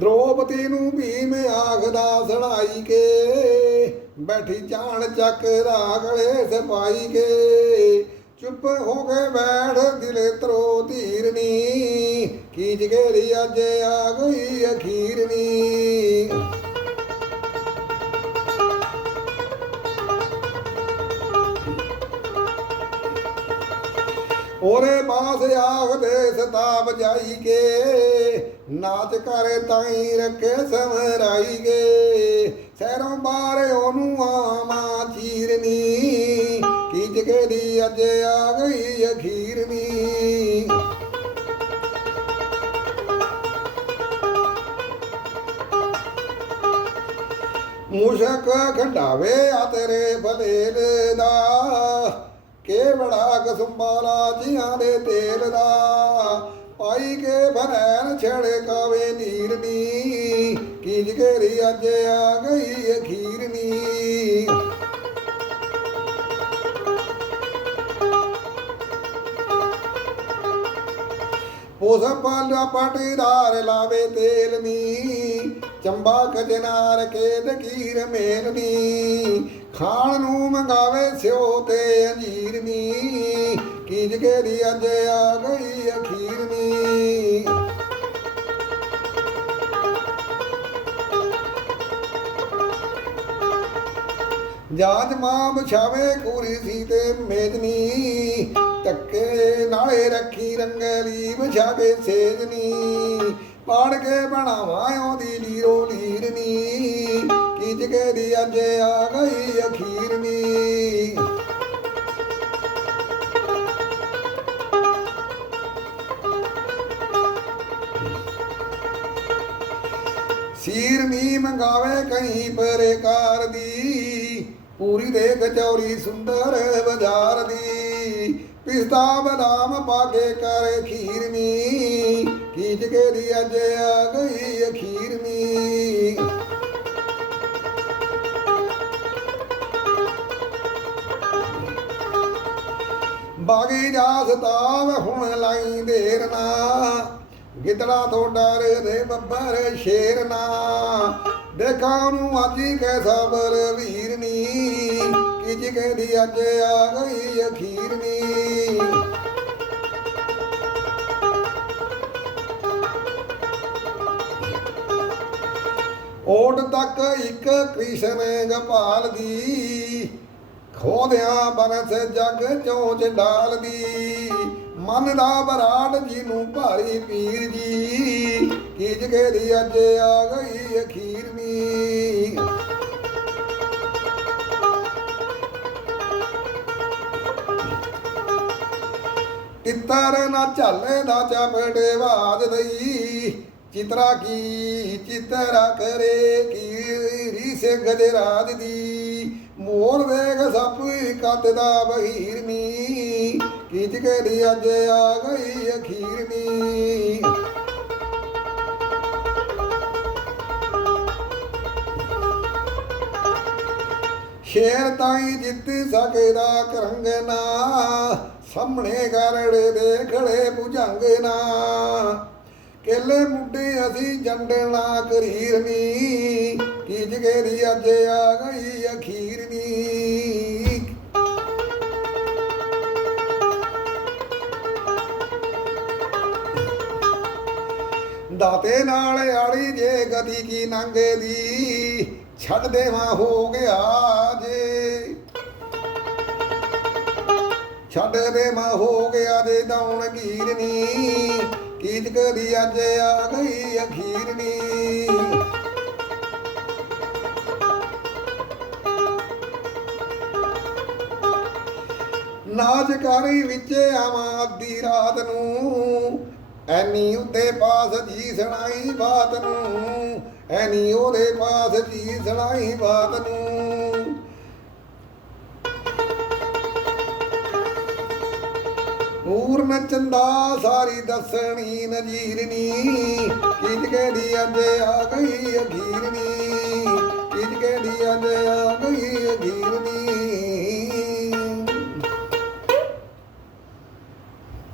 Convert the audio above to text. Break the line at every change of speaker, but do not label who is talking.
ਦ੍ਰੋਪਦੀ ਨੂੰ ਭੀਮ ਆਖਦਾ ਸੜਾਈ ਕੇ, ਬੈਠੀ ਚਾਣ ਚੱਕ ਦਾ ਸਪਾਈ ਕੇ। ਚੁੱਪ ਹੋ ਕੇ ਬੈਠ ਦਿਲੇ ਤਰੋ ਧੀਰਨੀ ਕੀਜ ਗੇਰੀ ਅੱਜ ਆ ਗਈ ਅਖੀਰਨੀ। ਉਹਦੇ ਬਾਸ ਆਖਦੇ ਸਤਾ ਬਜਾਈ ਕੇ ਨਾਚ ਕਰੇ ਤਾਈ ਰੱਖੇ ਸਮਰਾਈ ਕੇ ਸਹਿਰੋਂ ਬਾਹਰ ਉਹਨੂੰ ਆਮਾ ਚੀਰਨੀ। ਕੀ ਜਗੇ ਦੀ ਅੱਜ ਆ ਗਈ ਅਖੀਰਨੀ। ਮੁਸ਼ਕ ਖੰਡਾਵੇ ਆ ਤੇਰੇ ਬਲੇਲ ਦਾ। ਕੇਵੜਾ ਕਸੰਬਾਲਾ ਜੀਆਂ ਦੇ ਤੇਲ ਦਾ। ਪਾਈ ਕੇ ਭਰੈਣ ਛੜੇ ਕਾਵੇ ਨੀਰਨੀ ਕੀ ਜਗੇਰੀ ਅੱਜ ਆ ਗਈ ਅਖੀਰਨੀ ਪੋਸ ਪਾਲਿਆ ਪਟੀਦਾਰ ਲਾਵੇ ਤੇਲ ਨੀ। ਚੰਬਾ ਖਜਨਾਰ ਕੇ ਦਕੀਰ ਮੇਲਨੀ ਖਾਣ ਨੂੰ ਮੰਗਾਵੇ ਸਿਓ ਤੇ ਅੰਜੀਰ ਨੀ। ਕੀ ਜਗੇ ਦੀ ਅੱਜ ਆ ਗਈ ਅਖੀਰ ਜਾਂਚ ਮਾਂ ਬਿਛਾਵੇ ਕੂਰੀ ਸੀ ਤੇ ਮੇਦਨੀ। ਤੱਕੇ ਨਾਲੇ ਰੱਖੀ ਰੰਗਲੀ ਬਛਾਵੇ ਸੇਜਨੀ। ਪਾੜ ਕੇ ਬਣਾਵਾਂ ਉਹਦੀ ਲੀਰੋ ਲੀਰਨੀ। ਕੀ ਜਗੇ ਦੀ ਅੱਜ ਆ ਗਈ ਅਖੀਰਨੀ। ਸੀਰ ਨੀ ਮੰਗਾਵੇ ਕਹੀਂ ਪਰਕਾਰ ਦੀ। ਪੂਰੀ ਦੇ ਕਚੌਰੀ ਸੁੰਦਰ ਬਾਜ਼ਾਰ ਦੀ। ਪਿਸਤਾ ਬਦਾਮ ਪਾ ਕੇ ਕਰ ਖੀਰਨੀ ਕੀ ਜਗੇ ਦੀ ਅੱਜ ਆ ਗਈ ਅਖੀਰਨੀ ਬਾਗੀ ਜਾਸ ਤਾਵ ਹੁਣ ਲਾਈ ਦੇਰ ਨਾ। ਗਿੱਦੜਾ ਤੋਂ ਡਰ ਦੇ ਬੱਬਰ ਸ਼ੇਰ ਨਾ। ਦੇਖਾਂ ਨੂੰ ਅੱਜ ਹੀ ਕੈਸਾ ਬਰ ਵੀਰਨੀ ਕਿ ਜਿਗੇ ਅੱਜ ਆ ਗਈ ਅਖੀਰਨੀ ਓਟ ਤੱਕ ਇੱਕ ਕ੍ਰਿਸ਼ਨ ਗਪਾਲ ਦੀ। ਖੋਦਿਆਂ ਬਨਸ ਜਗ ਚੋਂ ਡਾਲ ਦੀ ਮਨ ਦਾ ਬਰਾੜ ਜੀ ਨੂੰ ਭਾਰੀ ਪੀਰ ਜੀ। ਕੀ ਜਗੇ ਅੱਜ ਆ ਗਈ ਅਖੀਰਨੀ ਤਿੱਤਰ ਨਾ ਝਾਲੇ ਦਾ ਚਾਪੜੇ ਬਾਜ ਦਈ। ਚਿਤਰਾ ਕੀ ਚਿਤਰਾ ਕਰੇ ਕੀ ਸਿੰਘ ਦੇ ਗਜਰਾਜ ਦੀ। ਮੋਰ ਵੇਗ ਸੱਪ ਕੱਤ ਦਾ ਬਹੀਰਨੀ ਕੀਚ ਕੇ ਅੱਜ ਆ ਗਈ ਅਖੀਰਨੀ ਸ਼ੇਰ ਤਾਈ ਜਿੱਤ ਸਕਦਾ ਕਰੰਗਨਾ ਸਾਹਮਣੇ ਗਰੜ ਦੇ ਖੜੇ ਭੁਜੰਗ ਨਾ। ਕੇਲੇ ਮੁੱਢੇ ਅਸੀਂ ਜੰਡਣਾ ਕਰੀਰਨੀ ਕੀ ਜਗੇਰੀ ਅੱਜ ਆ ਗਈ ਦਾਤੇ ਨਾਲ ਆੜੀ ਜੇ ਗਤੀ ਕੀ ਨੰਗੇ ਦੀ, ਛੱਡ ਦੇਵਾ ਹੋ ਗਿਆ ਜੇ। ਛੱਡ ਦੇ ਹੋ ਗਿਆ ਦੇ ਦੌਣ ਗੀਰਨੀ, ਕੀਤ ਕਦੀ ਅੱਜ ਆ ਗਈ ਅਖੀਰਨੀ। ਨਾਚ ਕਰੀ ਵਿੱਚ ਆਵਾਂ ਅੱਧੀ ਰਾਤ ਨੂੰ ਐਨੀ ਉਤੇ ਪਾਸ ਜੀ ਸੁਣਾਈ ਬਾਤ ਨੂੰ, ਐਨੀ ਉਹਦੇ ਪਾਸ ਜੀ ਸੁਣਾਈ ਬਾਤ ਨੂੰ। ਪੂਰਨ ਚੰਦਾ ਸਾਰੀ ਦਸਣੀ ਨਜੀਰਨੀ ਕਿਜ ਕੇ ਅੰਦੇ ਆ ਗਈ ਅਖੀਰਨੀ ਕਿਜ ਕੇ ਅੰਦੇ ਆ